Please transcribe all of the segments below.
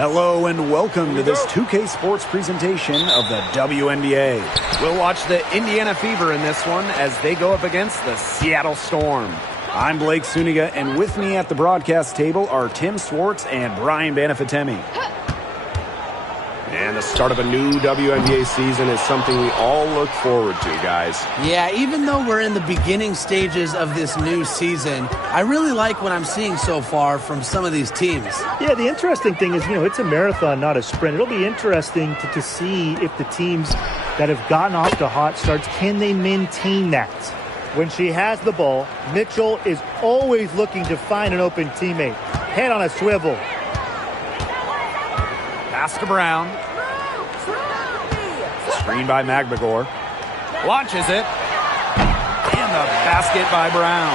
Hello and welcome to this 2K Sports presentation of the WNBA. We'll watch the Indiana Fever in this one as they go up against the Seattle Storm. I'm Blake Suniga, and with me at the broadcast table are Tim Swartz and Brian Banafitemi. And the start of a new WNBA season is something we all look forward to, guys. Yeah, even though we're in the beginning stages of this new season, I really like what I'm seeing so far from some of these teams. Yeah, the interesting thing is, it's a marathon, not a sprint. It'll be interesting to see if the teams that have gotten off to hot starts, can they maintain that? When she has the ball, Mitchell is always looking to find an open teammate. Head on a swivel. Pass to Brown. Screen by McGregor. Launches it. And the basket by Brown.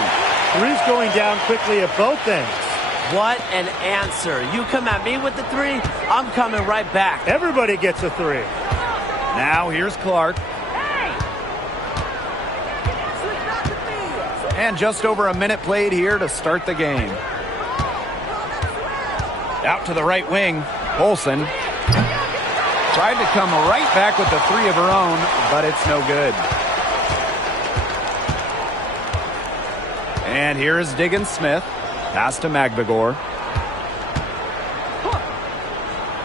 Three's going down quickly at both ends. What an answer. You come at me with the three, I'm coming right back. Everybody gets a three. Now here's Clark. And just over a minute played here to start the game. Out to the right wing. Olsen tried to come right back with the three of her own, but it's no good. And here is Diggins Smith. Pass to McGregor.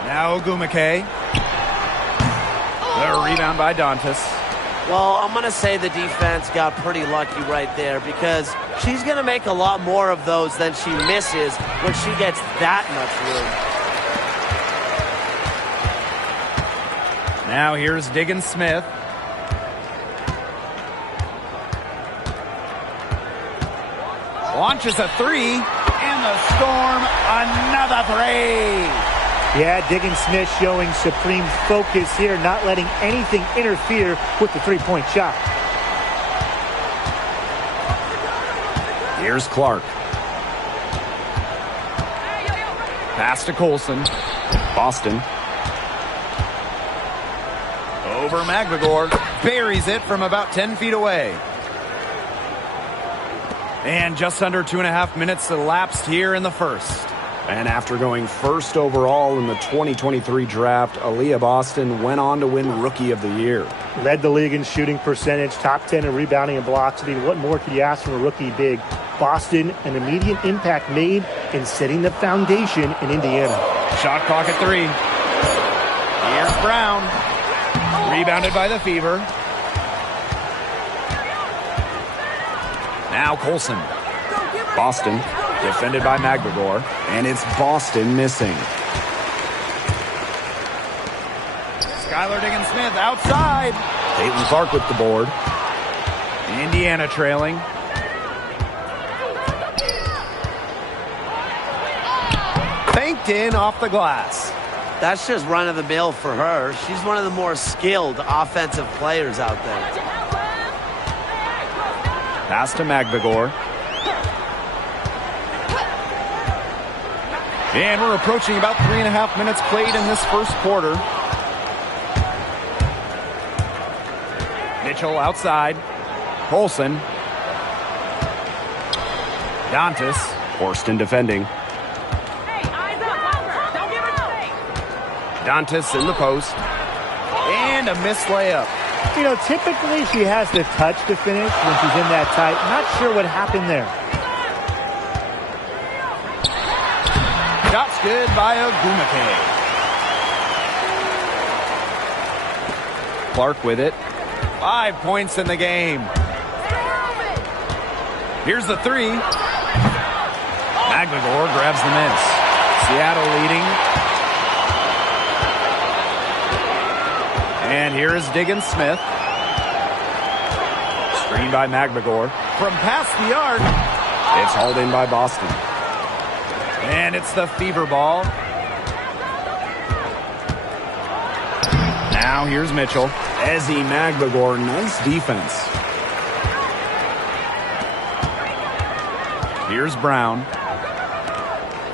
Now Ogumake. The rebound by Dantas. Well, I'm going to say the defense got pretty lucky right there because she's going to make a lot more of those than she misses when she gets that much room. Now here's Diggins Smith. Launches a three, and the Storm another three. Yeah, Diggins Smith showing supreme focus here, not letting anything interfere with the three-point shot. Here's Clark. Pass to Colson. Boston. Over McGregor. Buries it from about 10 feet away. And just under 2.5 minutes elapsed here in the first. And after going first overall in the 2023 draft, Aaliyah Boston went on to win Rookie of the Year. Led the league in shooting percentage, top 10 in rebounding and blocks. I mean, what more could you ask from a rookie big? Boston, an immediate impact made in setting the foundation in Indiana. Shot clock at 3. Here's Brown. Rebounded by the Fever. Now Colson. Boston. Defended by McGregor. And it's Boston missing. Skylar Diggins Smith outside. Caitlin Clark with the board. Indiana trailing. Banked in off the glass. That's just run-of-the-mill for her. She's one of the more skilled offensive players out there. Pass to McGregor. And we're approaching about 3.5 minutes played in this first quarter. Mitchell outside. Colson. Dantas. Horston defending. Dantas in the post. And a missed layup. Typically she has the touch to finish when she's in that tight. Not sure what happened there. Shot's good by Ogumake. Clark with it. 5 points in the game. Here's the three. McGregor grabs the miss. Seattle leading. And here is Diggins Smith. Screen by McGregor. From past the arc. It's hauled in by Boston. And it's the Fever ball. Now here's Mitchell. Ezzy McGregor, nice defense. Here's Brown.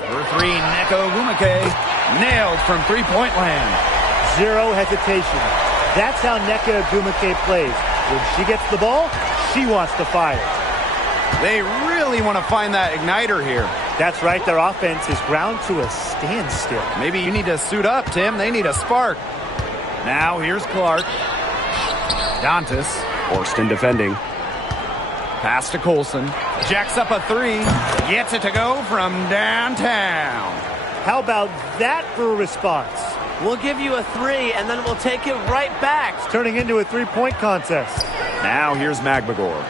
For three, Nneka Ogumake. Nailed from three-point land. Zero hesitation. That's how Nneka Ogumake plays. When she gets the ball, she wants to fire. They really want to find that igniter here. That's right. Their offense is ground to a standstill. Maybe you need to suit up, Tim. They need a spark. Now here's Clark. Dantas. Horston defending. Pass to Colson. Jacks up a three. Gets it to go from downtown. How about that for a response? We'll give you a 3, and then we'll take it right back. It's turning into a three-point contest. Now here's Magbagor.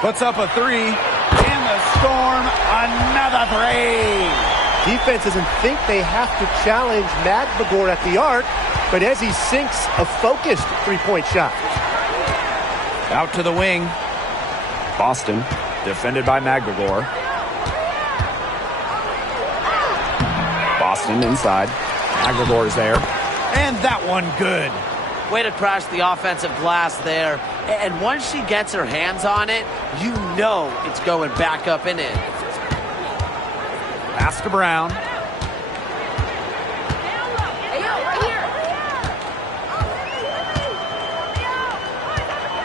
Puts up a three. And the Storm, another three. Defense doesn't think they have to challenge Magbagor at the arc, but as he sinks a focused three-point shot. Out to the wing. Boston, defended by Magbagor. Boston inside. Magbagor's there. And that one good. Way to crash the offensive glass there. And once she gets her hands on it, you know it's going back up and in. Pass to Brown.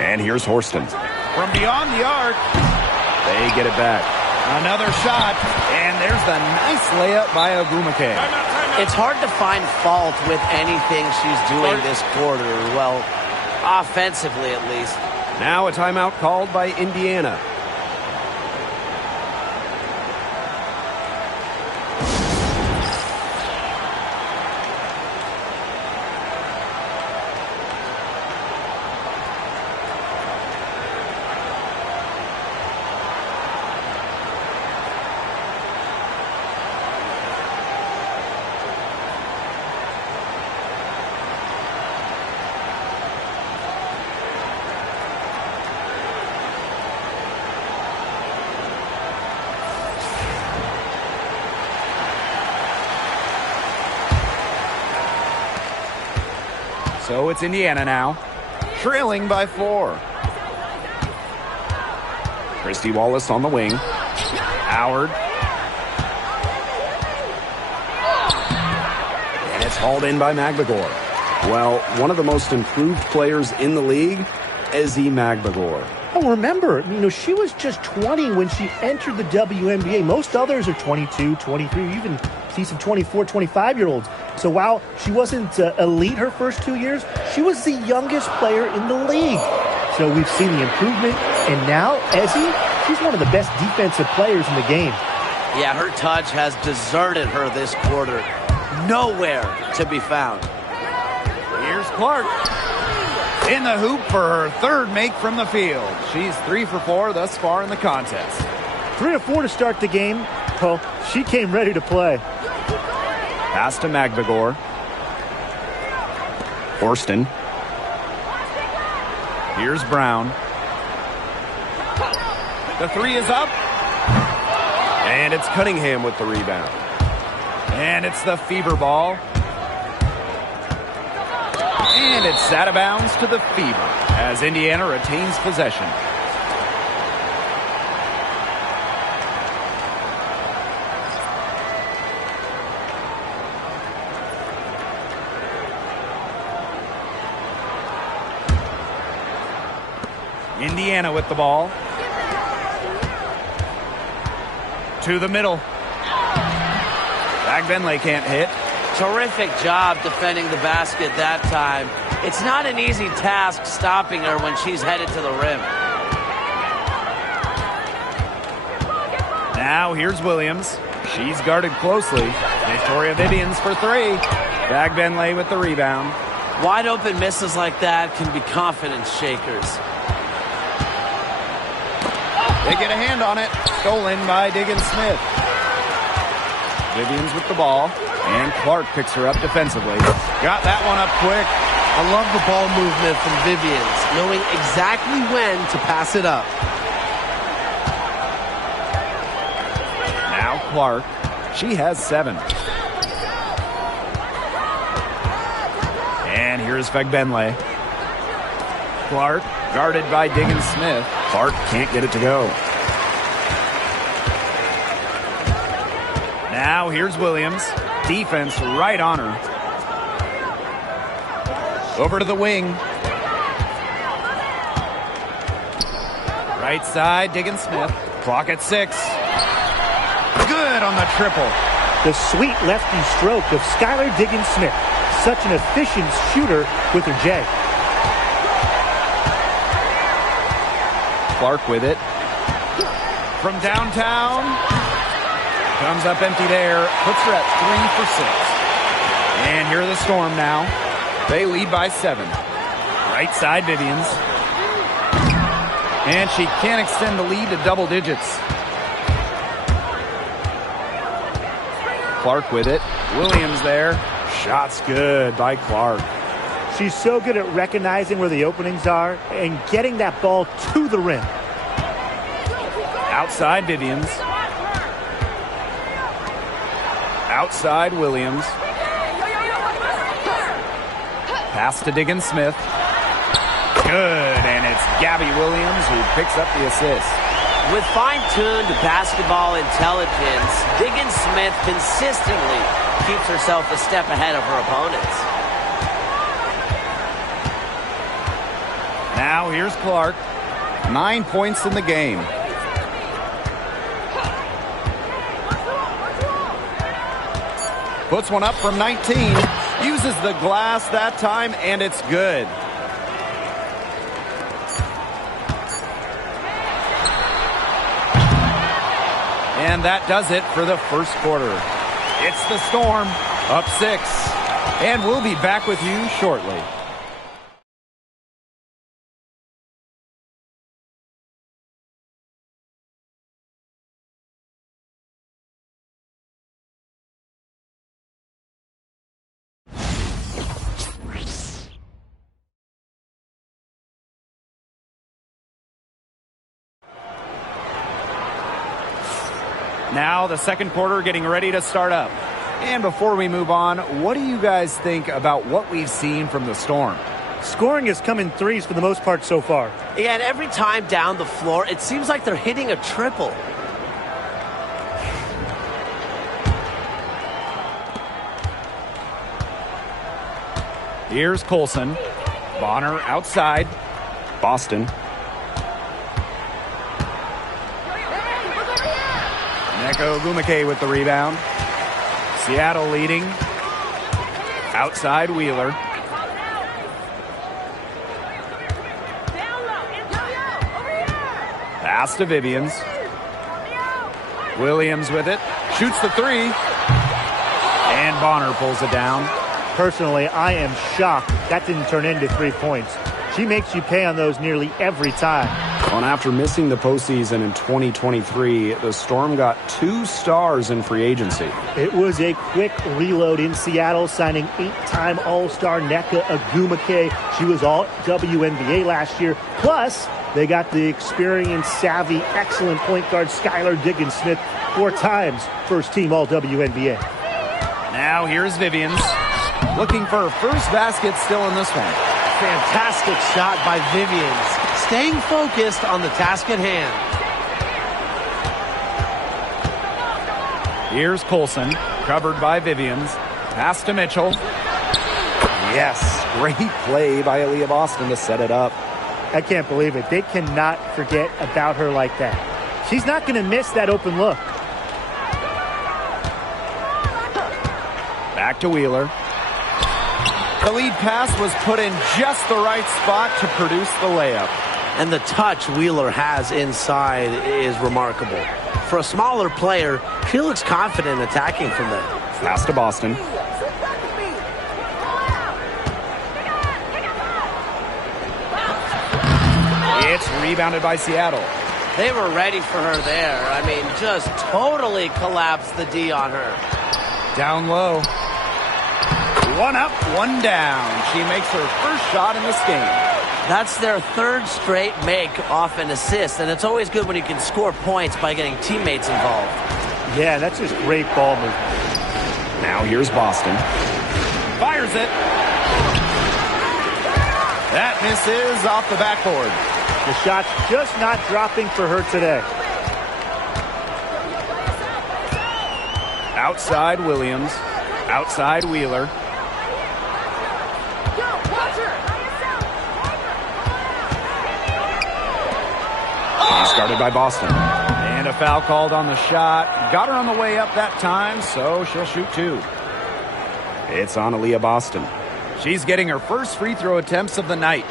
And here's Horston. From beyond the arc, they get it back. Another shot, and there's the nice layup by Ogwumike. It's hard to find fault with anything she's doing this quarter. Well, offensively at least. Now a timeout called by Indiana. So it's Indiana now, trailing by 4. Christy Wallace on the wing. Howard. And it's hauled in by Magbagor. Well, one of the most improved players in the league, Ezi Magbagor. Oh, remember, she was just 20 when she entered the WNBA. Most others are 22, 23, you even see some 24, 25-year-olds. So while she wasn't elite her first 2 years, she was the youngest player in the league. So we've seen the improvement, and now Ezi, she's one of the best defensive players in the game. Yeah, her touch has deserted her this quarter. Nowhere to be found. Here's Clark. In the hoop for her third make from the field. She's 3 for 4 thus far in the contest. 3 of 4 to start the game. Well, she came ready to play. Pass to Magbagor. Horston. Here's Brown. The three is up. And it's Cunningham with the rebound. And it's the Fever ball. And it's out of bounds to the Fever as Indiana retains possession. Indiana with the ball. To the middle. Agbenle can't hit. Terrific job defending the basket that time. It's not an easy task stopping her when she's headed to the rim. Now here's Williams. She's guarded closely. Victoria Vivians for 3. Agbenle with the rebound. Wide open misses like that can be confidence shakers. They get a hand on it. Stolen by Diggins Smith. Vivians with the ball. And Clark picks her up defensively. Got that one up quick. I love the ball movement from Vivians, knowing exactly when to pass it up. Now Clark. She has 7. And here's Fagbenle. Clark guarded by Diggins Smith. Clark can't get it to go. Now here's Williams. Defense right on her. Over to the wing. Right side, Diggins Smith. Clock at 6. Good on the triple. The sweet lefty stroke of Skylar Diggins Smith. Such an efficient shooter with her J. Clark with it. From downtown. Comes up empty there. Puts her at 3 for 6. And here are the Storm now. They lead by 7. Right side, Vivians. And she can't extend the lead to double digits. Clark with it. Williams there. Shot's good by Clark. She's so good at recognizing where the openings are and getting that ball to the rim. Outside Vivians. Outside Williams. Pass to Diggins Smith. Good, and it's Gabby Williams who picks up the assist. With fine-tuned basketball intelligence, Diggins Smith consistently keeps herself a step ahead of her opponents. Now here's Clark. 9 points in the game. Puts one up from 19. Uses the glass that time, and it's good. And that does it for the first quarter. It's the Storm, up 6. And we'll be back with you shortly. Now the second quarter getting ready to start up. And before we move on, what do you guys think about what we've seen from the Storm? Scoring has come in threes for the most part so far. Yeah, and every time down the floor, it seems like they're hitting a triple. Here's Colson. Bonner outside. Boston. Neko Ogwumike with the rebound. Seattle leading. Outside Wheeler. Pass to Vivians. Williams with it. Shoots the 3. And Bonner pulls it down. Personally, I am shocked that didn't turn into 3 points. She makes you pay on those nearly every time. Well, after missing the postseason in 2023, the Storm got 2 stars in free agency. It was a quick reload in Seattle, signing 8-time All-Star Nneka Ogwumike. She was all WNBA last year. Plus, they got the experienced, savvy, excellent point guard Skylar Diggins Smith, 4 times first-team All-WNBA. Now here's Vivians. Looking for her first basket still in this one. Fantastic shot by Vivians. Staying focused on the task at hand. Here's Colson, covered by Vivians. Pass to Mitchell. Yes, great play by Aaliyah Boston to set it up. I can't believe it. They cannot forget about her like that. She's not going to miss that open look. Back to Wheeler. The lead pass was put in just the right spot to produce the layup. And the touch Wheeler has inside is remarkable. For a smaller player, she looks confident attacking from there. Pass to Boston. It's rebounded by Seattle. They were ready for her there. I mean, just totally collapsed the D on her. Down low. 1 up, 1 down. She makes her first shot in this game. That's their 3rd straight make off an assist, and it's always good when you can score points by getting teammates involved. Yeah, that's just great ball movement. Now here's Boston. Fires it. That misses off the backboard. The shot's just not dropping for her today. Outside Williams. Outside Wheeler. Guarded by Boston. And a foul called on the shot. Got her on the way up that time, so she'll shoot 2. It's on Aaliyah Boston. She's getting her first free throw attempts of the night.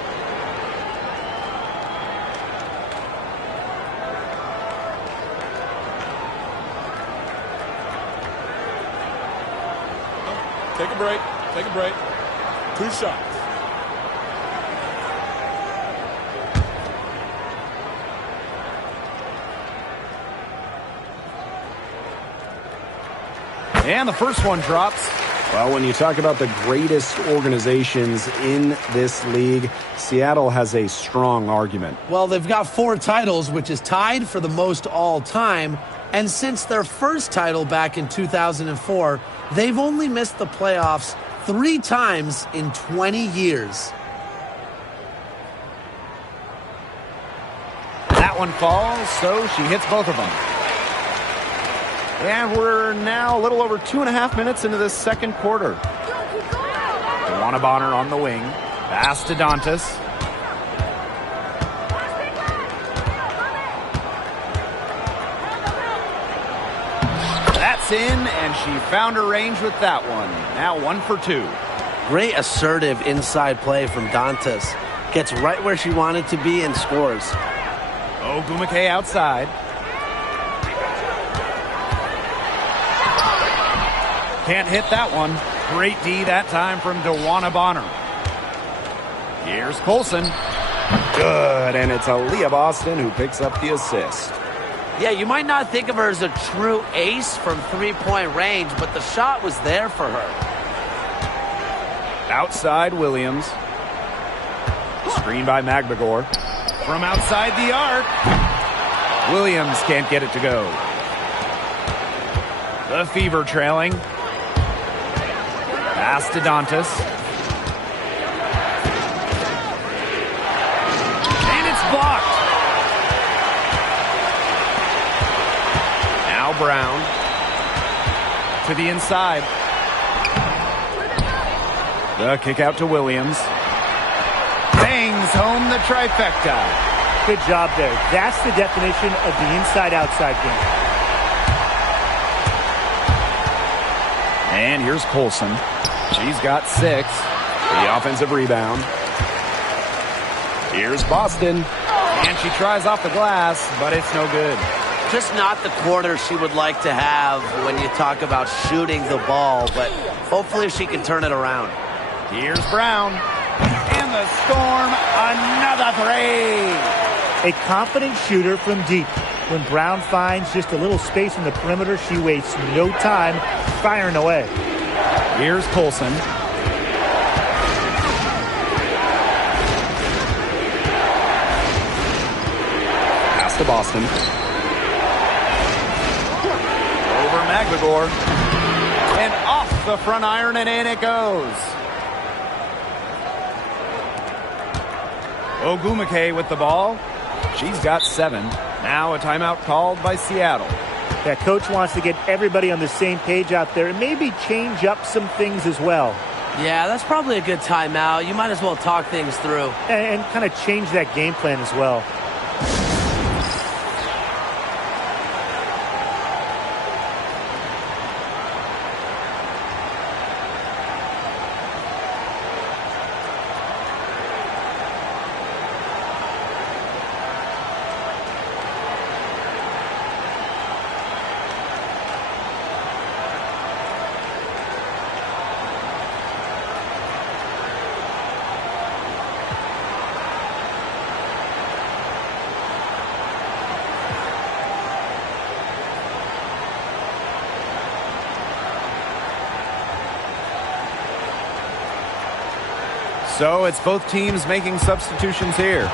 Take a break. Take a break. 2 shots. And the first one drops. Well, when you talk about the greatest organizations in this league, Seattle has a strong argument. Well, they've got 4 titles, which is tied for the most all time. And since their first title back in 2004, they've only missed the playoffs 3 times in 20 years. That one falls, so she hits both of them. And we're now a little over 2.5 minutes into this second quarter. DeWanna Bonner on the wing. Pass to Dantas. That's in, and she found her range with that one. Now 1 for 2. Great assertive inside play from Dantas. Gets right where she wanted to be and scores. Ogwumike outside. Can't hit that one. Great D that time from DeWanna Bonner. Here's Colson. Good, and it's Aaliyah Boston who picks up the assist. Yeah, you might not think of her as a true ace from 3-point range, but the shot was there for her. Outside Williams. Screen by Magbegor. From outside the arc. Williams can't get it to go. The Fever trailing. Pass to Dantas. And it's blocked. Now Brown. To the inside. The kick out to Williams. Bangs home the trifecta. Good job there. That's the definition of the inside-outside game. And here's Colson. She's got 6. The offensive rebound. Here's Boston. And she tries off the glass, but it's no good. Just not the quarter she would like to have when you talk about shooting the ball, but hopefully she can turn it around. Here's Brown. And the Storm, another 3. A confident shooter from deep. When Brown finds just a little space in the perimeter, she wastes no time firing away. Here's Colson. Pass to Boston. Over Magbegor. And off the front iron, and in it goes. Ogwumike with the ball. She's got 7. Now a timeout called by Seattle. That coach wants to get everybody on the same page out there and maybe change up some things as well. Yeah, that's probably a good timeout. You might as well talk things through. And kind of change that game plan as well. So it's both teams making substitutions here.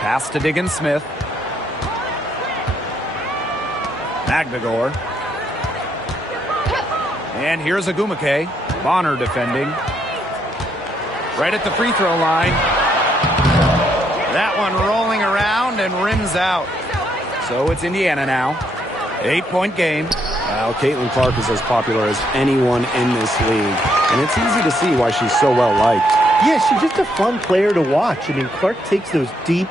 Pass to Diggins Smith. Magbegor. And here's Ogwumike. Bonner defending. Right at the free throw line. That one rolling around and rims out. So it's Indiana now. 8-point game. Well, Caitlin Clark is as popular as anyone in this league. And it's easy to see why she's so well liked. Yeah, she's just a fun player to watch. I mean, Clark takes those deep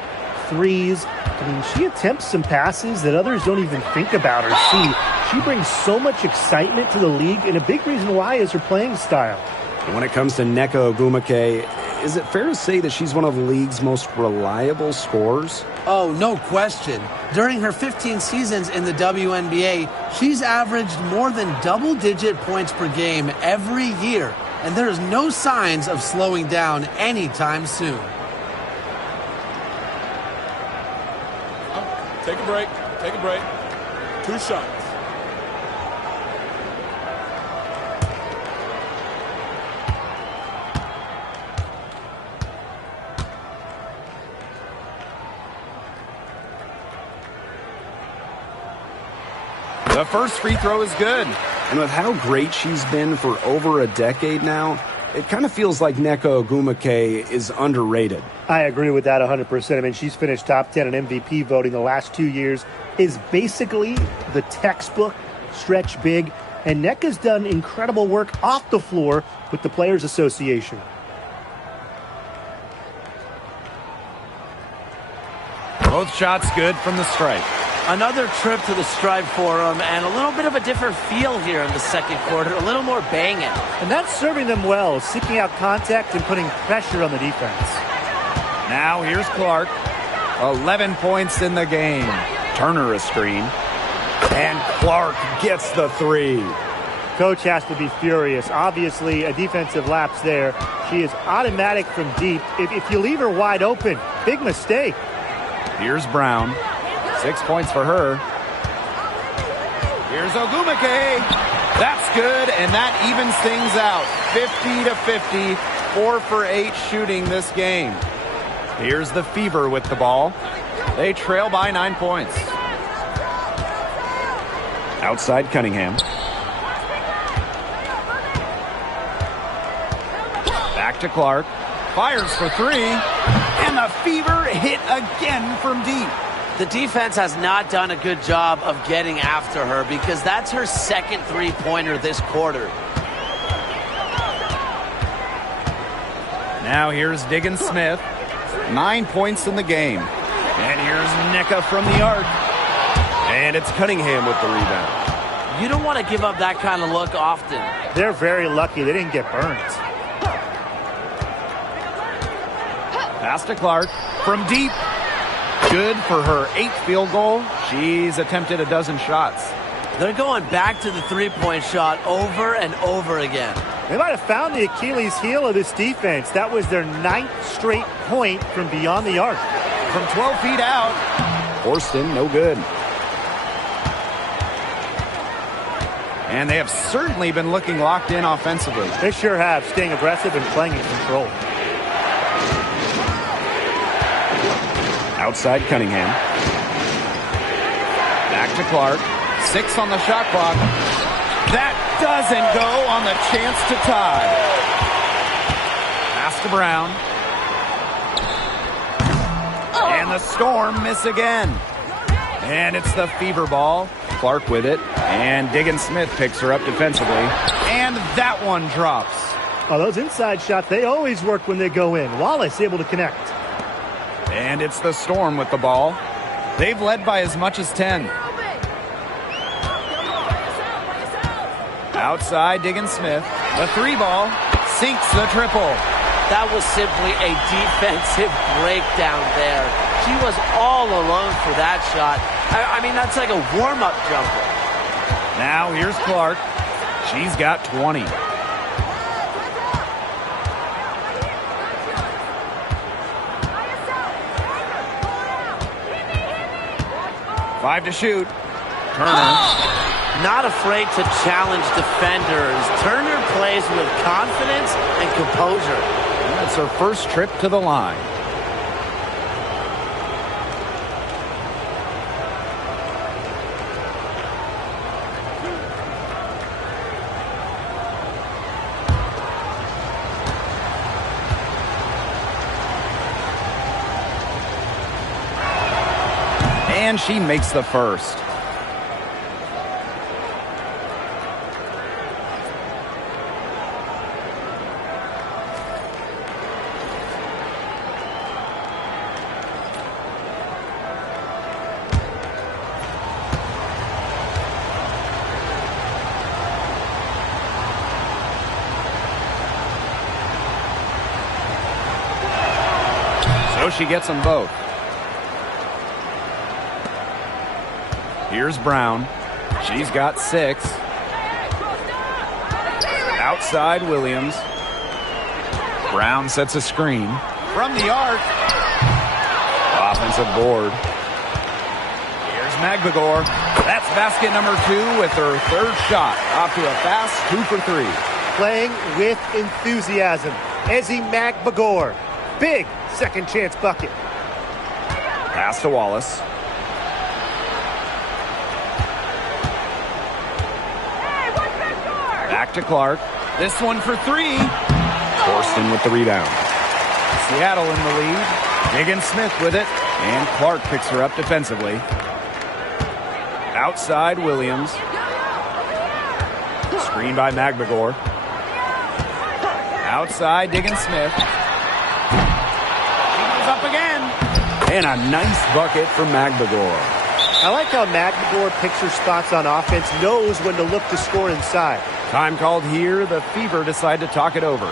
threes. I mean, she attempts some passes that others don't even think about or see. She brings so much excitement to the league, and a big reason why is her playing style. And when it comes to Nneka Ogwumike, is it fair to say that she's one of the league's most reliable scorers? Oh, no question. During her 15 seasons in the WNBA, she's averaged more than double-digit points per game every year, and there is no signs of slowing down anytime soon. Take a break. Take a break. 2 shots. The first free throw is good. And with how great she's been for over a decade now, it kind of feels like Nneka Ogwumike is underrated. I agree with that 100%. I mean, she's finished top 10 in MVP voting the last 2 years, is basically the textbook stretch big, and Nneka's done incredible work off the floor with the Players Association. Both shots good from the stripe. Another trip to the Stripe Forum, and a little bit of a different feel here in the second quarter, a little more banging. And that's serving them well, seeking out contact and putting pressure on the defense. Now here's Clark. 11 points in the game. Turner a screen. And Clark gets the three. Coach has to be furious. Obviously, a defensive lapse there. She is automatic from deep. If you leave her wide open, big mistake. Here's Brown. 6 points for her. Here's Ogwumike. That's good, and that evens things out. 50-50, 4 for 8 shooting this game. Here's the Fever with the ball. They trail by 9 points. Outside Cunningham. Back to Clark. Fires for 3. And the Fever hit again from deep. The defense has not done a good job of getting after her because that's her second three-pointer this quarter. Now here's Diggins Smith. 9 points in the game. And here's Nneka from the arc. And it's Cunningham with the rebound. You don't want to give up that kind of look often. They're very lucky they didn't get burned. Pass to Clark from deep. Good for her 8th field goal. She's attempted a dozen shots. They're going back to the three-point shot over and over again. They might have found the Achilles heel of this defense. That was their 9th straight point from beyond the arc. From 12 feet out. Horston, no good. And they have certainly been looking locked in offensively. They sure have, staying aggressive and playing in control. Outside Cunningham. Back to Clark. 6 on the shot clock. That doesn't go on the chance to tie. Pass to Brown. And the Storm miss again. And it's the Fever ball. Clark with it. And Diggins Smith picks her up defensively. And that one drops. Oh, those inside shots, they always work when they go in. Wallace able to connect. And it's the Storm with the ball. They've led by as much as 10. Outside Diggins Smith. The 3 ball sinks the triple. That was simply a defensive breakdown there. She was all alone for that shot. I mean, that's like a warm-up jumper. Now here's Clark. She's got 20. Five to shoot. Turner. Not afraid to challenge defenders. Turner plays with confidence and composure. That's her first trip to the line. And she makes the first. So she gets them both. Here's Brown. She's got 6. Outside Williams. Brown sets a screen. From the arc. Offensive board. Here's Magbagor. That's basket number 2 with her 3rd shot. Off to a fast 2 for 3. Playing with enthusiasm. Ezi Magbagor. Big second chance bucket. Pass to Wallace. Back to Clark. This one for 3. Thorsten with the rebound. Seattle in the lead. Diggins-Smith with it. And Clark picks her up defensively. Outside Williams. Screen by Magbagor. Outside Diggins-Smith. She goes up again. And a nice bucket for Magbagor. I like how Magbagor picks her spots on offense, knows when to look to score inside. Time called here. The Fever decide to talk it over.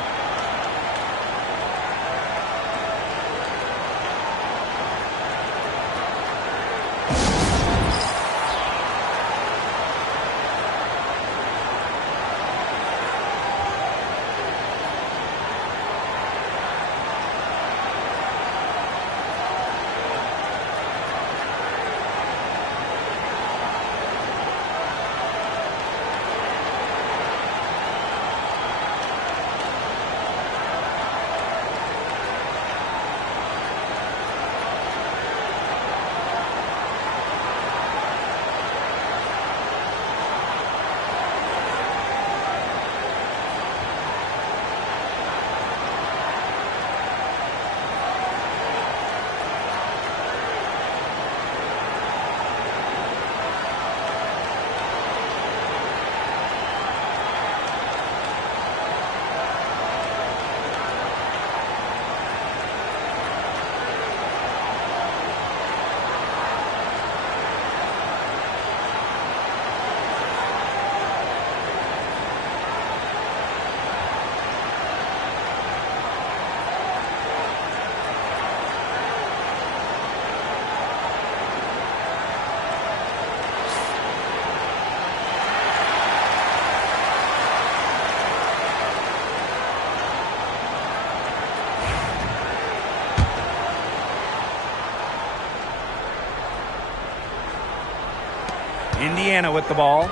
Indiana with the ball.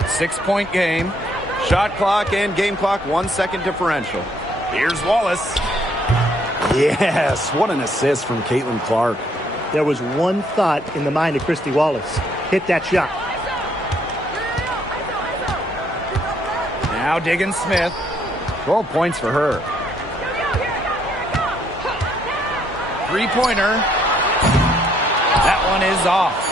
6-point game. Shot clock and game clock 1 second differential. Here's Wallace. Yes, what an assist from Caitlin Clark. There was one thought in the mind of Christy Wallace. Hit that shot. Now Diggins-Smith. 12 points for her. 3-pointer. That one is off.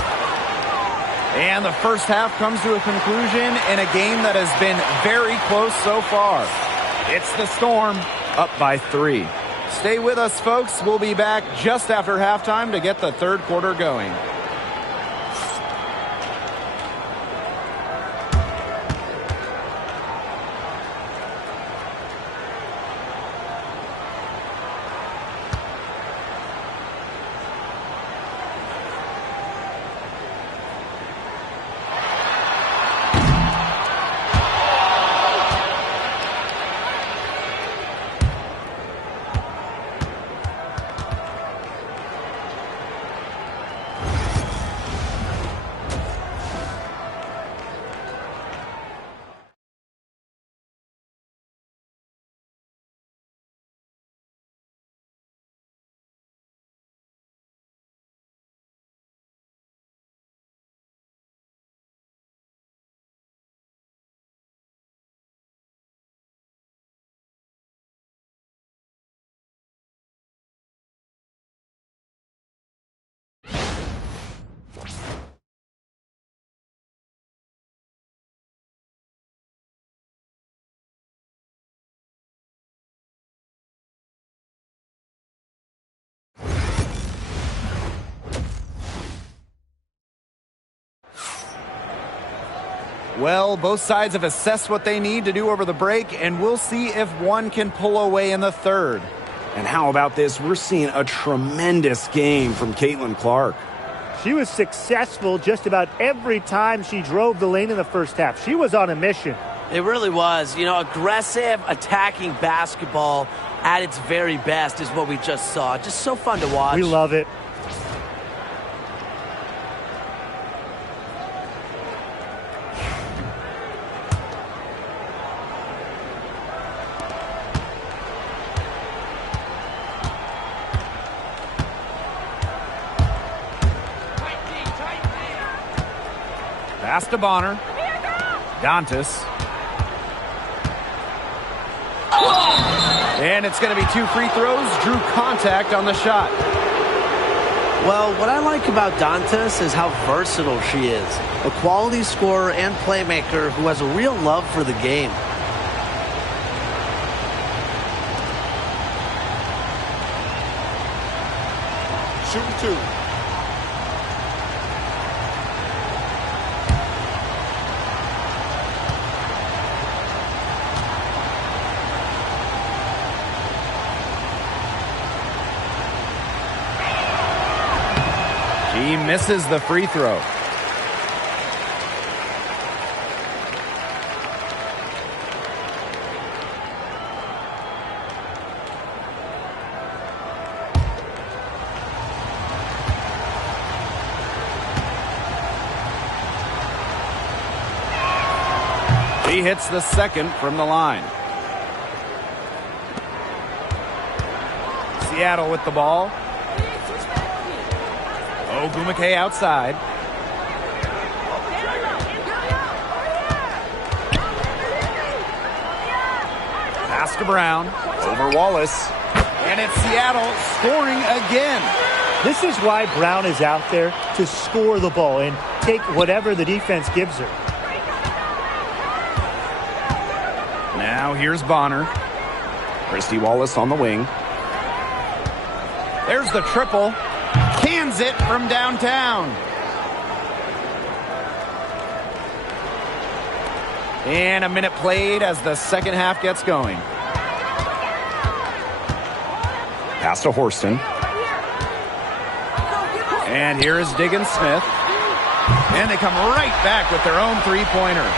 And the first half comes to a conclusion in a game that has been very close so far. It's the Storm up by 3. Stay with us, folks. We'll be back just after halftime to get the third quarter going. Well, both sides have assessed what they need to do over the break, and we'll see if one can pull away in the third. And how about this? We're seeing a tremendous game from Caitlin Clark. She was successful just about every time she drove the lane in the first half. She was on a mission. It really was. You know, aggressive, attacking basketball at its very best is what we just saw. Just so fun to watch. We love it. Pass to Bonner. Dantas. And it's going to be 2 free throws. Drew contact on the shot. Well, what I like about Dantas is how versatile she is. A quality scorer and playmaker who has a real love for the game. Shooting 2. He misses the free throw. He hits the second from the line. Seattle with the ball. Ogwumike outside. Pass to Brown. Over Wallace. And it's Seattle scoring again. This is why Brown is out there, to score the ball and take whatever the defense gives her. Now here's Bonner. Christy Wallace on the wing. There's the triple. Cans it from downtown. And a minute played as the second half gets going. Pass to Horston. And here is Diggins Smith. And they come right back with their own three-pointer.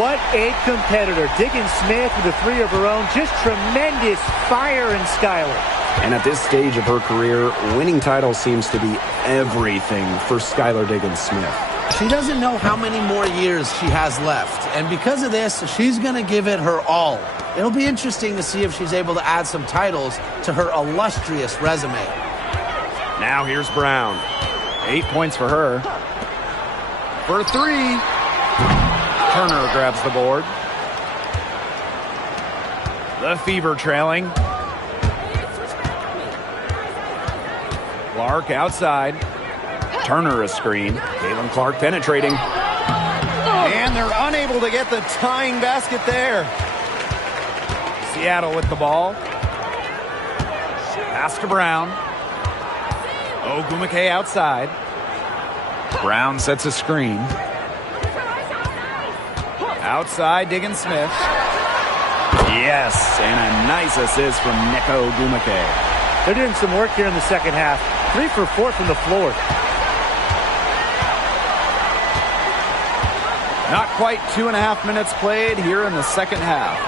What a competitor. Diggins Smith with a 3 of her own. Just tremendous fire in Skylar. And at this stage of her career, winning titles seems to be everything for Skylar Diggins Smith. She doesn't know how many more years she has left, and because of this, she's going to give it her all. It'll be interesting to see if she's able to add some titles to her illustrious resume. Now here's Brown. 8 points for her. For 3. Turner grabs the board. The Fever trailing. Clark outside. Turner a screen. Caitlin Clark penetrating. And they're unable to get the tying basket there. Seattle with the ball. Pass to Brown. Ogwumike outside. Brown sets a screen. Outside, Diggins Smith. Yes, and a nice assist from Nneka Ogwumike. They're doing some work here in the second half. 3 for 4 from the floor. Not quite 2.5 minutes played here in the second half.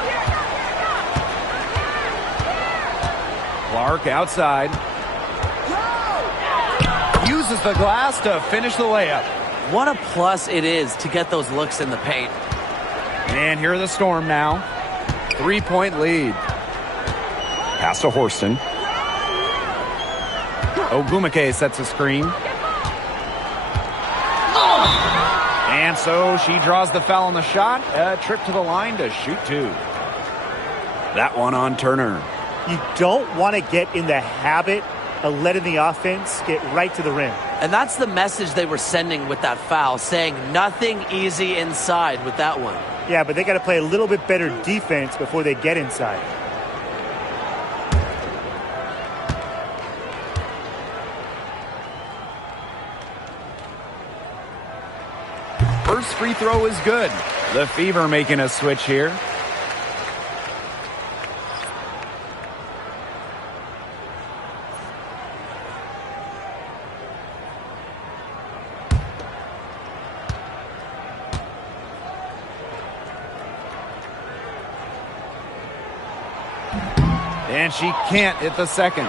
Clark outside. Uses the glass to finish the layup. What a plus it is to get those looks in the paint. And here are the Storm now. 3-point lead. Pass to Horston. Ogwumike sets a screen. And so she draws the foul on the shot. A trip to the line to shoot 2. That one on Turner. You don't want to get in the habit of letting the offense get right to the rim. And that's the message they were sending with that foul, saying nothing easy inside with that one. Yeah, but they got to play a little bit better defense before they get inside. First free throw is good. The Fever making a switch here. And she can't hit the second.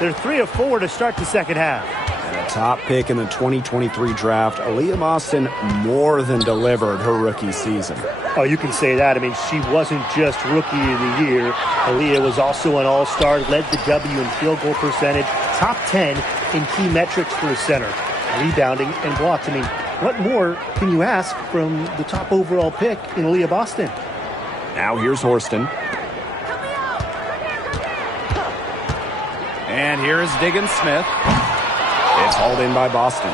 They're 3 of 4 to start the second half. And a top pick in the 2023 draft, Aaliyah Boston more than delivered her rookie season. Oh, you can say that. I mean, she wasn't just Rookie of the Year. Aaliyah was also an All-Star, led the W in field goal percentage, top 10 in key metrics for a center, rebounding and blocks. I mean, what more can you ask from the top overall pick in Aaliyah Boston? Now here's Horston. And here is Diggins Smith. It's hauled in by Boston.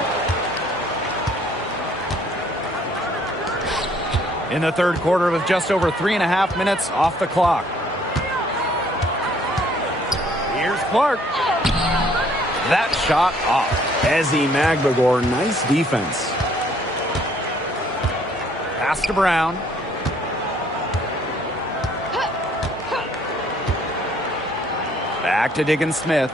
In the third quarter with just over 3.5 minutes off the clock. Here's Clark. That shot off. Ezzy Magbagor, nice defense. Pass to Brown. Back to Diggins Smith.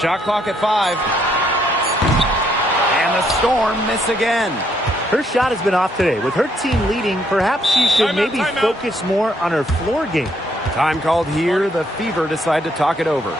Shot clock at 5. And the Storm miss again. Her shot has been off today. With her team leading, perhaps she should maybe focus more on her floor game. Time called here. The Fever decide to talk it over.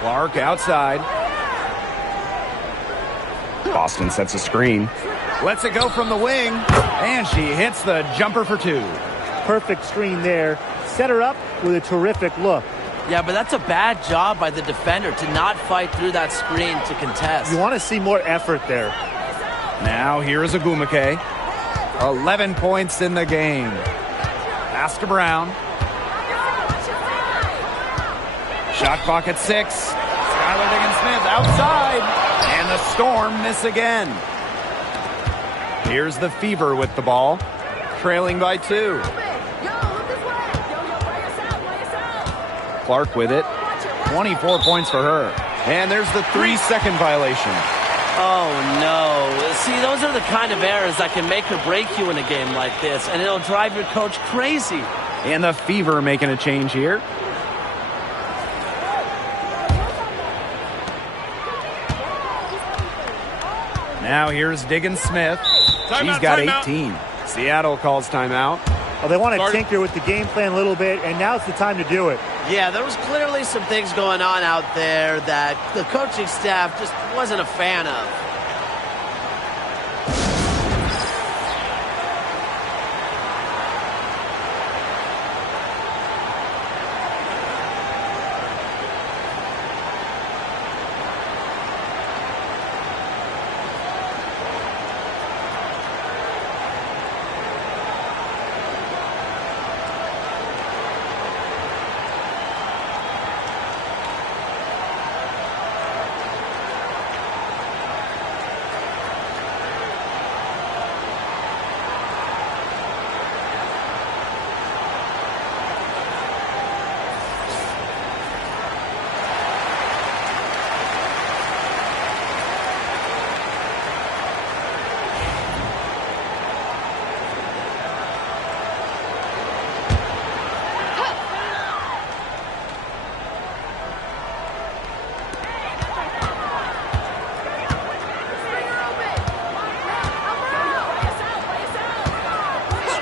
Clark outside. Boston sets a screen. Lets it go from the wing. And she hits the jumper for 2. Perfect screen there. Set her up with a terrific look. Yeah, but that's a bad job by the defender to not fight through that screen to contest. You want to see more effort there. Now here is Agumake. 11 points in the game. Pass to Brown. Shot clock at 6. Skylar Diggins-Smith outside. And the Storm miss again. Here's the Fever with the ball. Trailing by 2. Clark with it. 24 points for her. And there's the 3-second violation. Oh, no. See, those are the kind of errors that can make or break you in a game like this, and it'll drive your coach crazy. And the Fever making a change here. Now here's Diggins Smith. She's got 18. Seattle calls timeout. Well, they want to tinker with the game plan a little bit, and now's the time to do it. Yeah, there was clearly some things going on out there that the coaching staff just wasn't a fan of.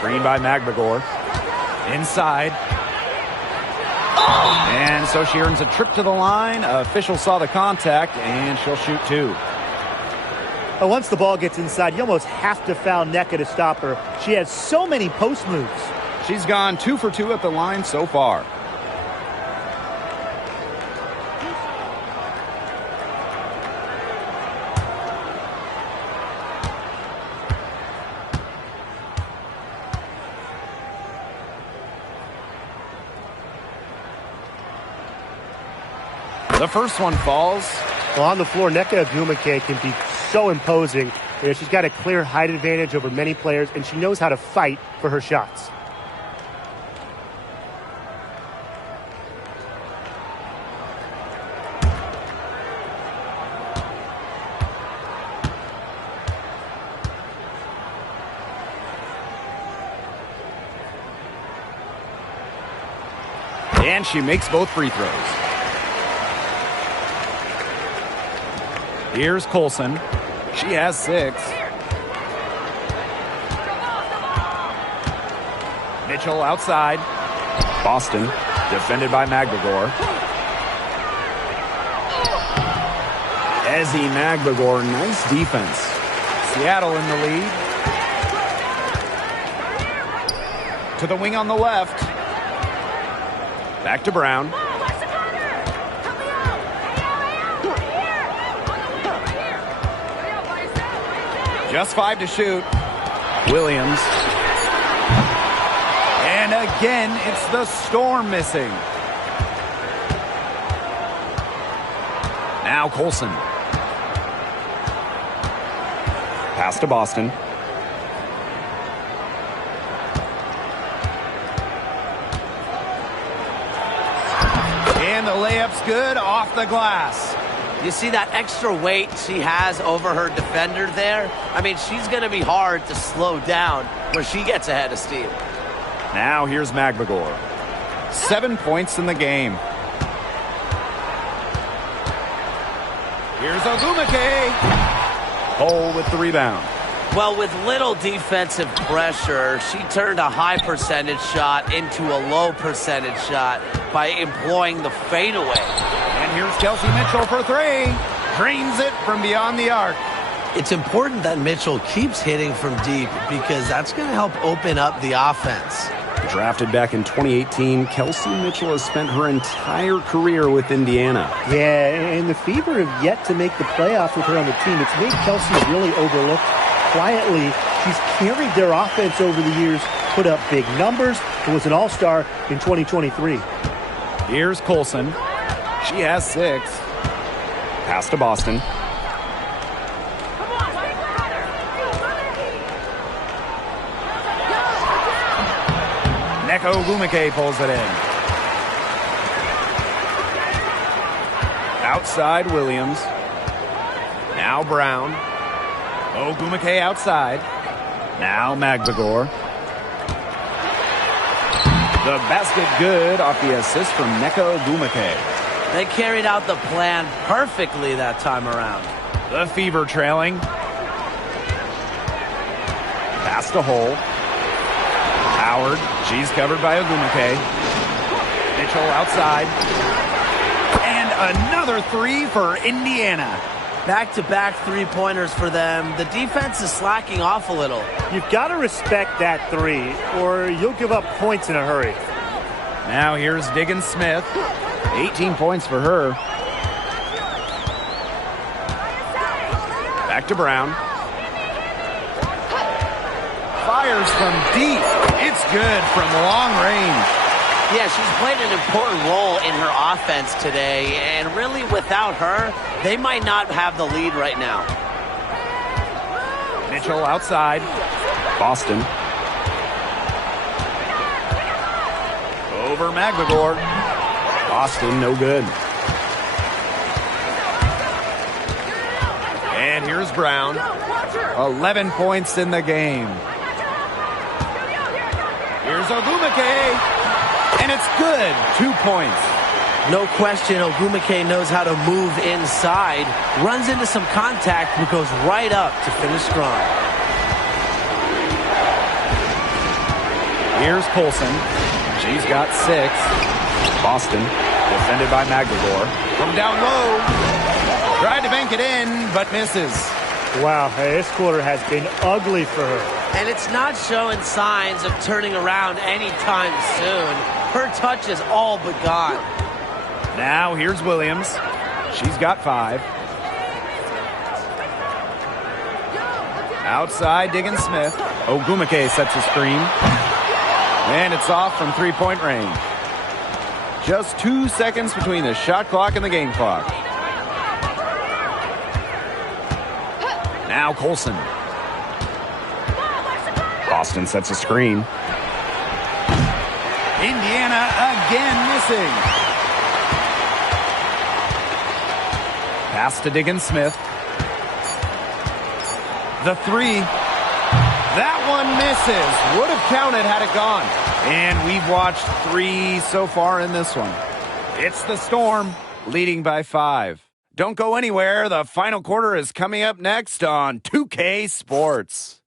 Screen by Magbagor. Inside. And so she earns a trip to the line. Official saw the contact, and she'll shoot 2. Once the ball gets inside, you almost have to foul Nneka to stop her. She has so many post moves. She's gone 2 for 2 at the line so far. The first one falls. Well, on the floor, Nneka Ogwumike can be so imposing. She's got a clear height advantage over many players, and she knows how to fight for her shots. And she makes both free throws. Here's Colson. She has 6. Mitchell outside. Boston, defended by Magbagor. Ezi Magbagor, nice defense. Seattle in the lead. To the wing on the left. Back to Brown. Just 5 to shoot. Williams. And again, it's the Storm missing. Now Colson. Pass to Boston. And the layup's good off the glass. You see that extra weight she has over her defender there? I mean, she's going to be hard to slow down when she gets ahead of steam. Now here's Magbagor. 7 points in the game. Here's Ogwumike. Cole with the rebound. Well, with little defensive pressure, she turned a high percentage shot into a low percentage shot by employing the fadeaway. And here's Kelsey Mitchell for 3. Drains it from beyond the arc. It's important that Mitchell keeps hitting from deep because that's going to help open up the offense. Drafted back in 2018, Kelsey Mitchell has spent her entire career with Indiana. Yeah, and the Fever have yet to make the playoffs with her on the team. It's made Kelsey really overlooked. Quietly, she's carried their offense over the years, put up big numbers, and was an all-star in 2023. Here's Colson. She has 6. Pass to Boston. Nneka Ogwumike pulls it in. Outside Williams. Now Brown. Ogwumike outside. Now Magbagor. The basket good off the assist from Nneka Ogwumike. They carried out the plan perfectly that time around. The Fever trailing. Pass to Hole. Howard. She's covered by Ogwumike. Mitchell outside. And another 3 for Indiana. Back-to-back three-pointers for them. The defense is slacking off a little. You've got to respect that 3, or you'll give up points in a hurry. Now here's Diggins Smith. 18 points for her. Back to Brown. Fires from deep. It's good from long range. Yeah, she's played an important role in her offense today, and really without her, they might not have the lead right now. Mitchell outside. Boston. Over Magbagor. Boston, no good. And here's Brown. 11 points in the game. Here's Ogwumike. And it's good. 2 points. No question, Ogwumike knows how to move inside. Runs into some contact, but goes right up to finish strong. Here's Colson. She's got 6. Boston, defended by Magdalor. From down low. Tried to bank it in, but misses. Wow, this quarter has been ugly for her. And it's not showing signs of turning around anytime soon. Her touch is all but gone. Now here's Williams. She's got 5. Outside, Diggins Smith. Ogwumike sets a screen. And it's off from three-point range. Just 2 seconds between the shot clock and the game clock. Now Colson. Boston sets a screen. Indiana again missing. Pass to Diggins Smith. The 3. That one misses. Would have counted had it gone. And we've watched 3 so far in this one. It's the Storm leading by 5. Don't go anywhere. The final quarter is coming up next on 2K Sports.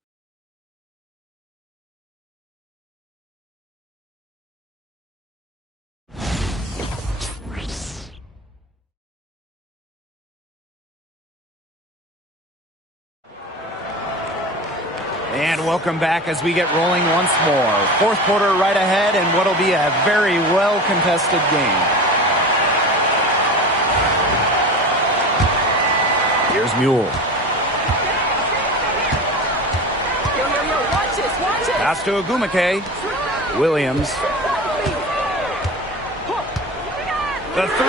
And welcome back as we get rolling once more. Fourth quarter right ahead and what'll be a very well-contested game. Here's Mule. Watch this. Pass to Ogwumike. Williams. The 3.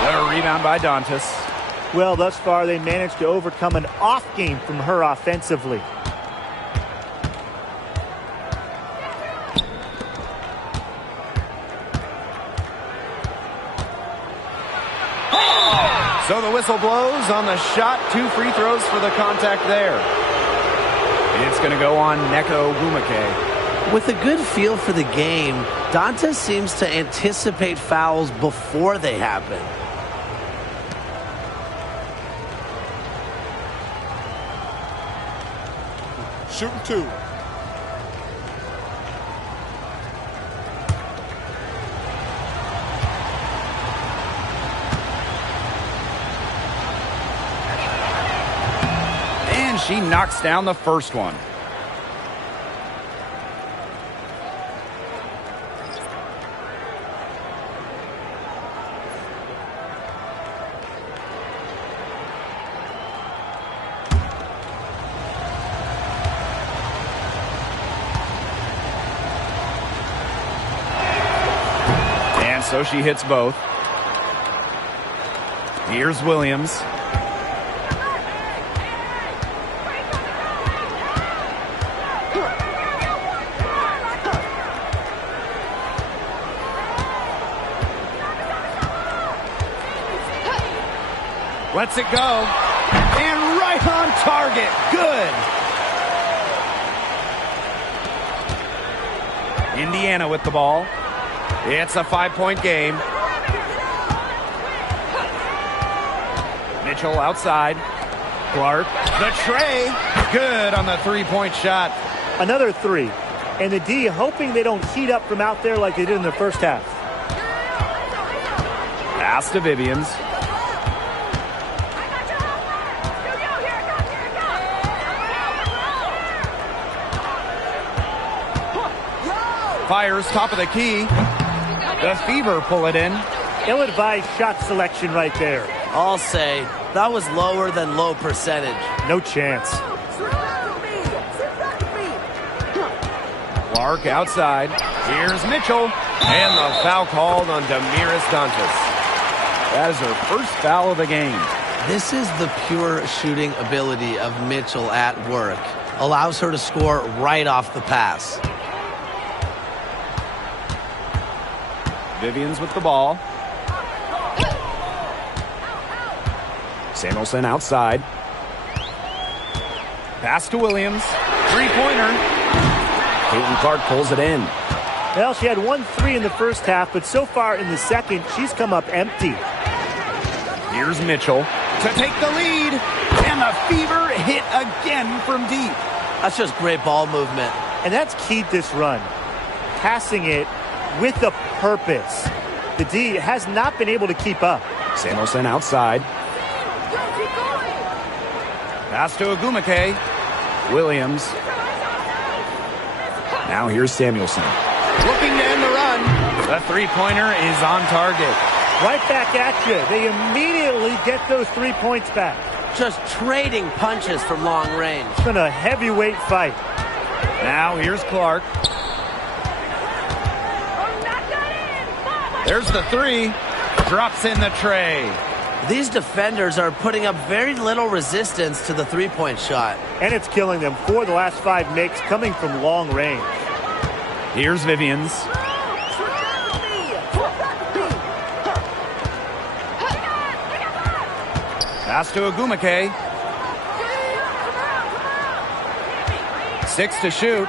The rebound by Dantas. Well, thus far, they managed to overcome an off game from her offensively. So the whistle blows on the shot. 2 free throws for the contact there. It's going to go on Nneka Ogwumike. With a good feel for the game, Dantas seems to anticipate fouls before they happen. Shooting 2. And she knocks down the first one. So she hits both. Here's Williams. Lets it go. And right on target. Good. Indiana with the ball. It's a 5-point game. Mitchell outside. Clark, the tray. Good on the 3-point shot. Another 3. And the D hoping they don't heat up from out there like they did in the first half. Pass to Vivians. Fires top of the key. The Fever pull it in. Ill-advised shot selection right there. I'll say that was lower than low percentage. No chance. Clark outside. Here's Mitchell. And the foul called on Damiris Dantas. That is her first foul of the game. This is the pure shooting ability of Mitchell at work. Allows her to score right off the pass. Vivians with the ball. Samuelson outside. Pass to Williams. Three-pointer. Caitlin Clark pulls it in. Well, she had 1 3 in the first half, but so far in the second, she's come up empty. Here's Mitchell to take the lead. And the Fever hit again from deep. That's just great ball movement. And that's keyed this run. Passing it with a purpose. The D has not been able to keep up. Samuelson outside. Pass to Ogumake. Williams. Now here's Samuelson. Looking to end the run. The three-pointer is on target. Right back at you. They immediately get those 3 points back. Just trading punches from long range. It's been a heavyweight fight. Now here's Clark. There's the three. Drops in the tray. These defenders are putting up very little resistance to the three-point shot. And it's killing them. 4 of the last 5 makes coming from long range. Here's Vivians. Pass to Ogumake. 6 to shoot.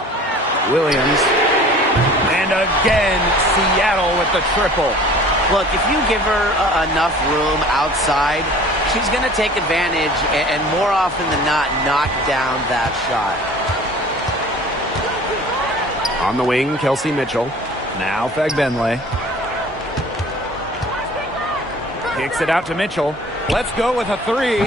Williams. And again, Seattle with the triple. Look, if you give her enough room outside, she's going to take advantage and more often than not knock down that shot. On the wing, Kelsey Mitchell. Now Fagbenle. Kicks it out to Mitchell. Let's go with a three.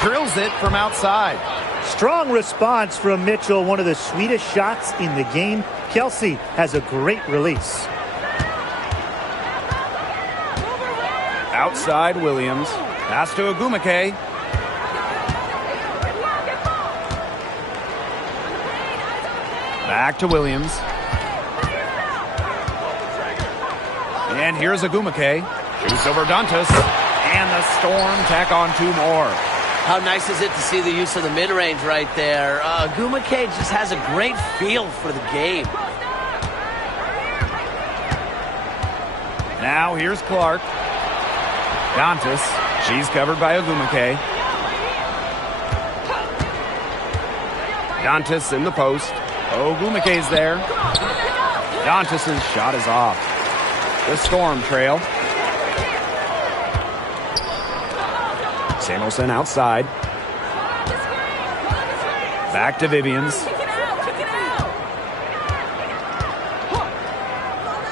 Drills it from outside. Strong response from Mitchell. One of the sweetest shots in the game. Kelsey has a great release. Outside Williams. Pass to Ogumake. Back to Williams. And here's Ogumake. Shoots over Dantas. And the Storm tack on 2 more. How nice is it to see the use of the mid-range right there? Ogumake just has a great feel for the game. Now here's Clark. Dantas. She's covered by Ogumake. Dantas in the post. Ogumake's there. Dantas' shot is off. The Storm trail. Samuelson outside. Back to Vivians.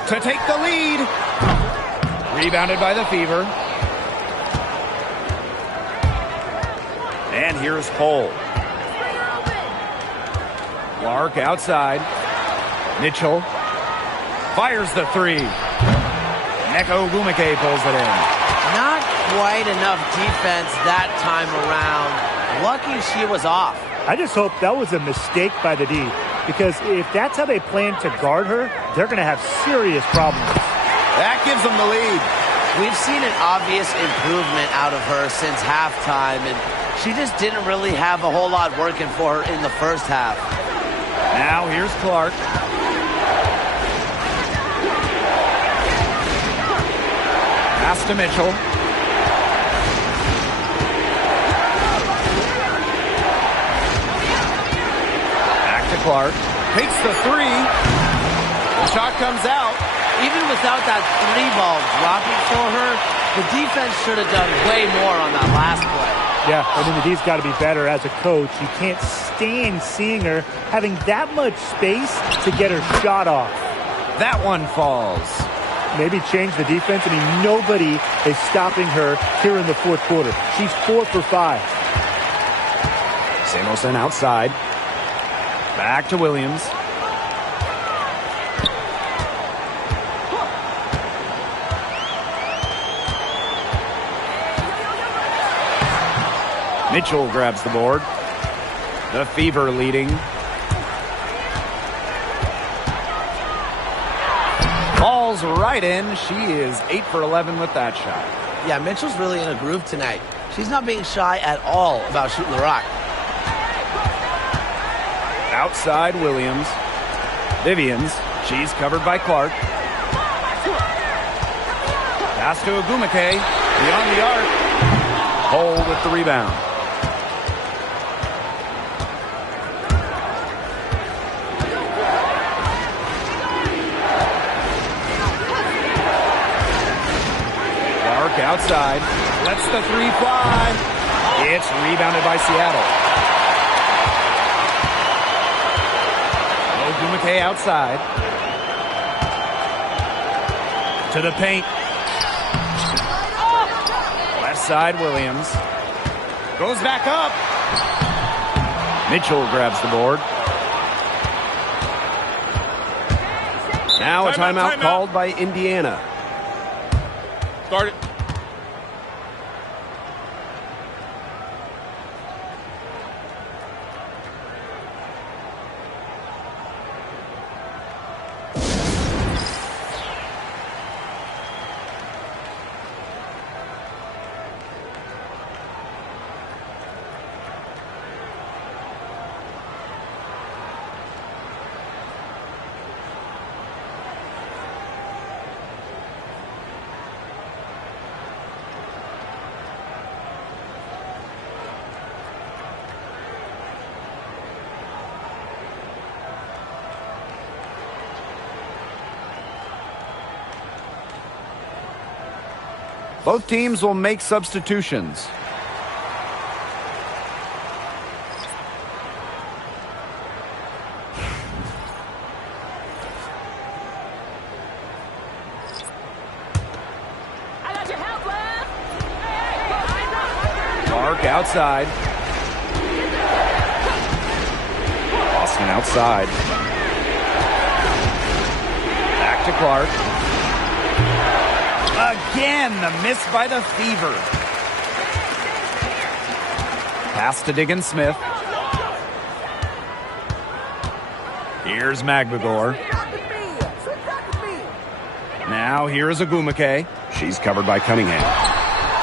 To take the lead. Rebounded by the Fever. And here's Cole. Clark outside. Mitchell fires the three. Nneka Ogumake pulls it in. Not quite enough defense that time around. Lucky she was off. I just hope that was a mistake by the D, because if that's how they plan to guard her, they're going to have serious problems. That gives them the lead. We've seen an obvious improvement out of her since halftime, and she just didn't really have a whole lot working for her in the first half. Now here's Clark. Pass to Mitchell. Back to Clark. Takes the three. The shot comes out. Even without that three ball dropping for her, the defense should have done way more on that last play. Yeah, I mean, the D's got to be better as a coach. You can't stand seeing her having that much space to get her shot off. That one falls. Maybe change the defense. I mean, nobody is stopping her here in the fourth quarter. She's 4 for 5. Samuelson outside. Back to Williams. Mitchell grabs the board. The Fever leading. Ball's right in. She is 8 for 11 with that shot. Yeah, Mitchell's really in a groove tonight. She's not being shy at all about shooting the rock. Outside Williams. Vivians. She's covered by Clark. Pass to Ogumake. Beyond the arc. Cole with the rebound. Outside, lets the three fly. It's rebounded by Seattle. Ogumake outside. To the paint. Left side, Williams. Goes back up. Mitchell grabs the board. Now a timeout called by Indiana. Start it. Both teams will make substitutions. Clark outside. Boston outside. Back to Clark. Again, the miss by the Fever. Pass to Diggins Smith. Here's Magbagor. Now here's Ogumake. She's covered by Cunningham.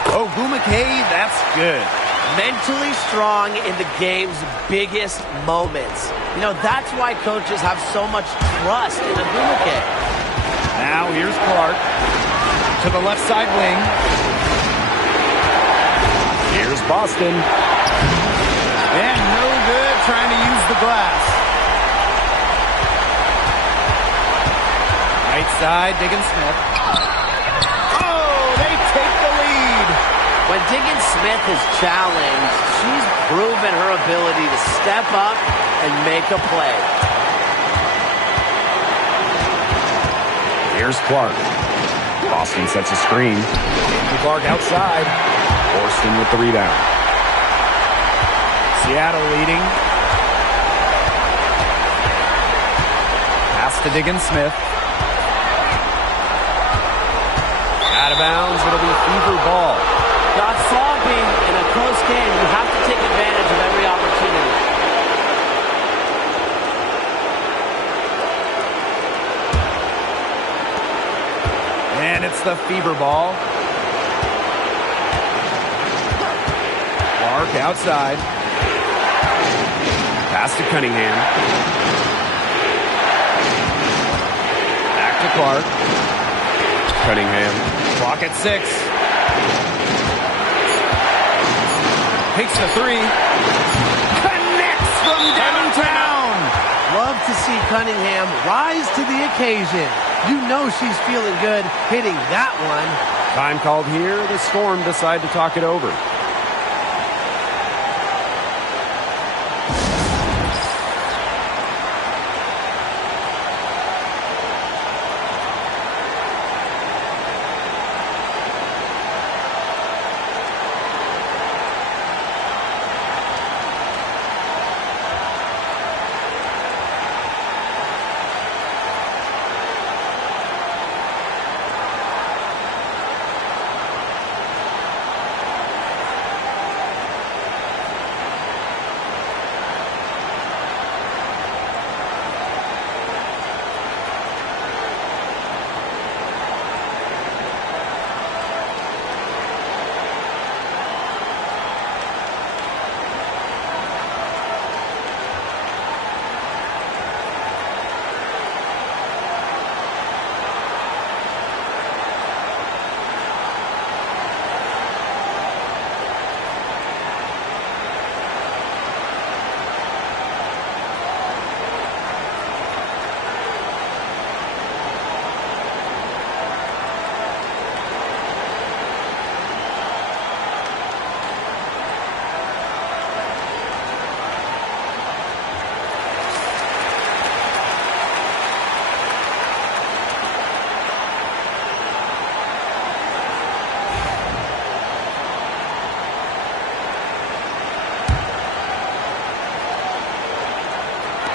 Ogumake, that's good. Mentally strong in the game's biggest moments. You know, that's why coaches have so much trust in Ogumake. Now here's Clark. To the left side wing. Here's Boston. And no good trying to use the glass. Right side, Diggins Smith. Oh, they take the lead. When Diggins Smith is challenged, she's proven her ability to step up and make a play. Here's Clark. Boston sets a screen. Clark outside. Orson with the rebound. Seattle leading. Pass to Diggins Smith. Out of bounds. It'll be Fever ball. Got sloppy in a close game. You have to take advantage of every opportunity. And it's the Fever ball. Clark outside. Pass to Cunningham. Back to Clark. Cunningham. Clock at 6. Takes the 3. Connects from downtown. Love to see Cunningham rise to the occasion. You know she's feeling good hitting that one. Time called here. The Storm decide to talk it over.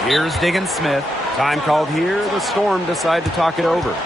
Here's Diggins Smith. Time called here. The Storm decide to talk it over.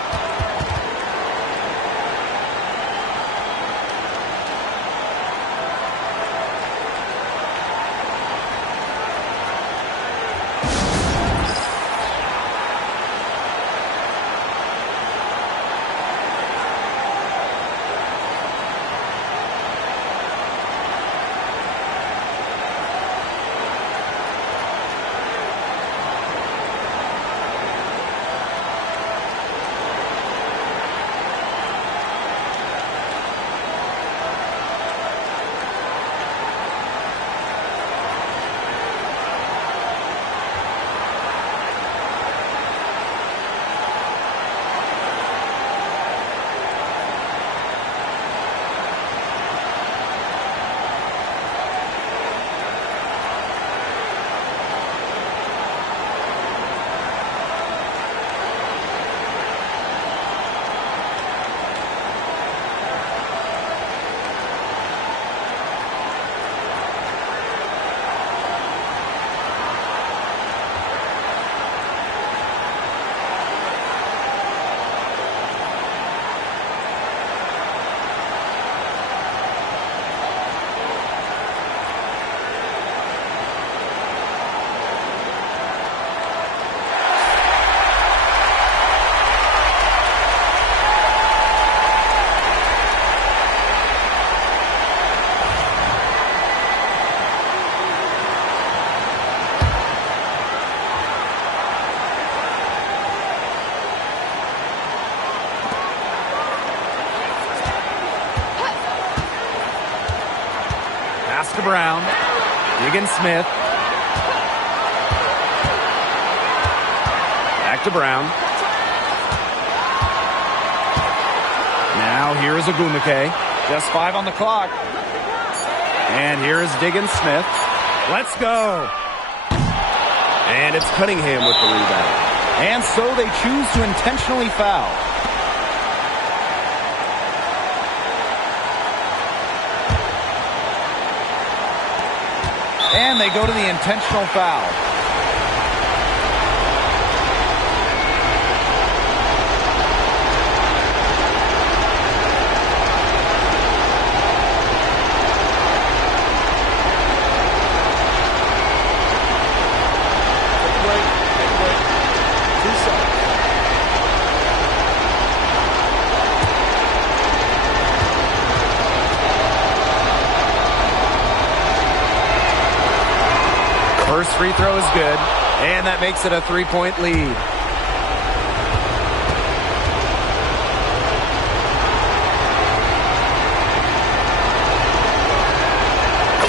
To Brown. Diggins Smith. Back to Brown. Now here is Ogwumike. Just 5 on the clock. And here is Diggins Smith. Let's go. And it's Cunningham with the rebound. And so they choose to intentionally foul. And they go to the intentional foul. Take a break. Take a break. 2 seconds. First free throw is good, and that makes it a 3-point lead.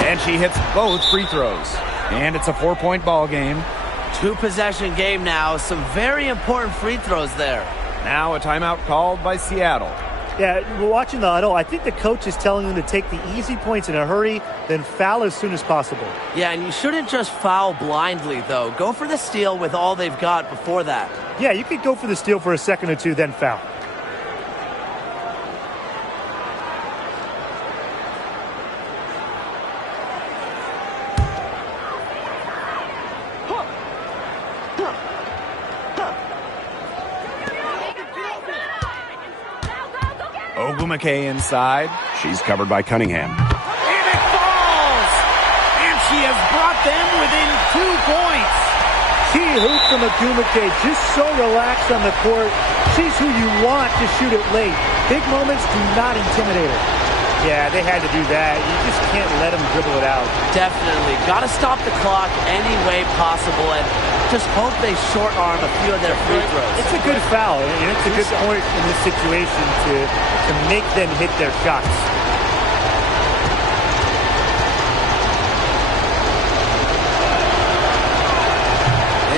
And she hits both free throws. And it's a 4-point ball game. 2-possession game now. Some very important free throws there. Now a timeout called by Seattle. Yeah, we're watching the huddle. I think the coach is telling them to take the easy points in a hurry, then foul as soon as possible. Yeah, and you shouldn't just foul blindly, though. Go for the steal with all they've got before that. Yeah, you could go for the steal for a second or two, then foul. Ogwumike inside. She's covered by Cunningham. And it falls! And she has brought them within 2 points. Key hoop from Ogwumike, just so relaxed on the court. She's who you want to shoot it late. Big moments do not intimidate her. Yeah, they had to do that. You just can't let them dribble it out. Definitely. Got to stop the clock any way possible and just hope they short arm a few of their free throws. It's a good foul, and it's a good point in this situation to make them hit their shots.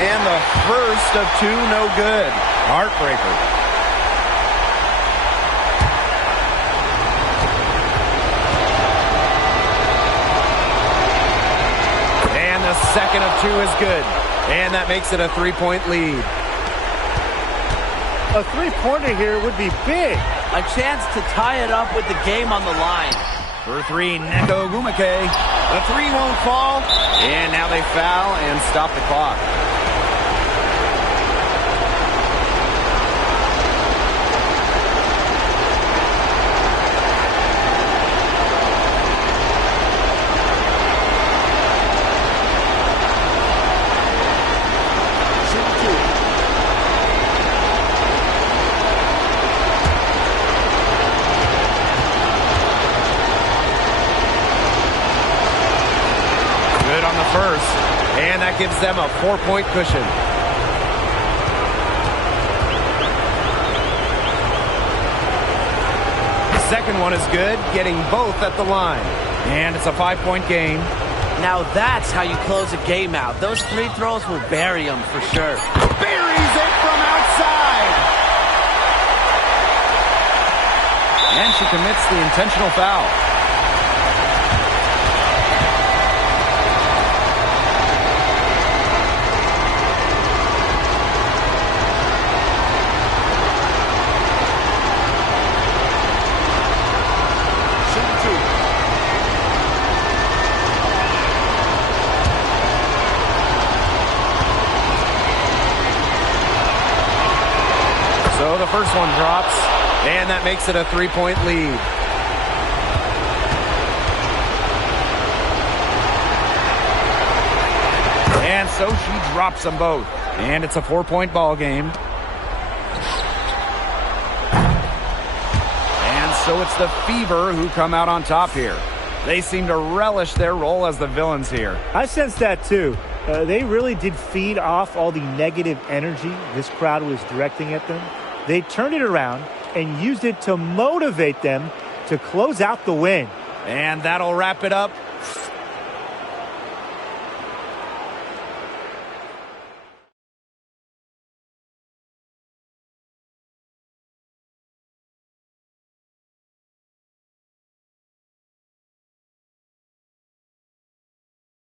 And the first of 2, no good. Heartbreaker. Second of 2 is good. And that makes it a 3-point lead. A 3-pointer here would be big. A chance to tie it up with the game on the line. For 3, Nneka Ogwumike. The 3 won't fall. And now they foul and stop the clock. that gives them a 4-point cushion. The second one is good, getting both at the line. And it's a 5-point game. Now that's how you close a game out. Those free throws will bury them for sure. Buries it from outside. And she commits the intentional foul. So the first one drops, and that makes it a 3-point lead. And so she drops them both. And it's a 4-point ball game. And so it's the Fever who come out on top here. They seem to relish their role as the villains here. I sense that too. They really did feed off all the negative energy this crowd was directing at them. They turned it around and used it to motivate them to close out the win. And that'll wrap it up